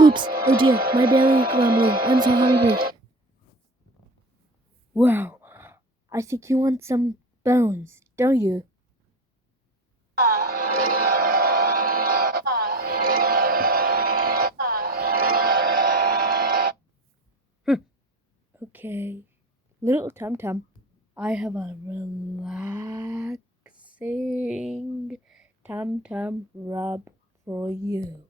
Oops, oh dear, my belly grumbling. I'm so hungry. Wow, I think you want some bones, don't you? Okay, little Tum Tum, I have a relaxing Tum Tum rub for you.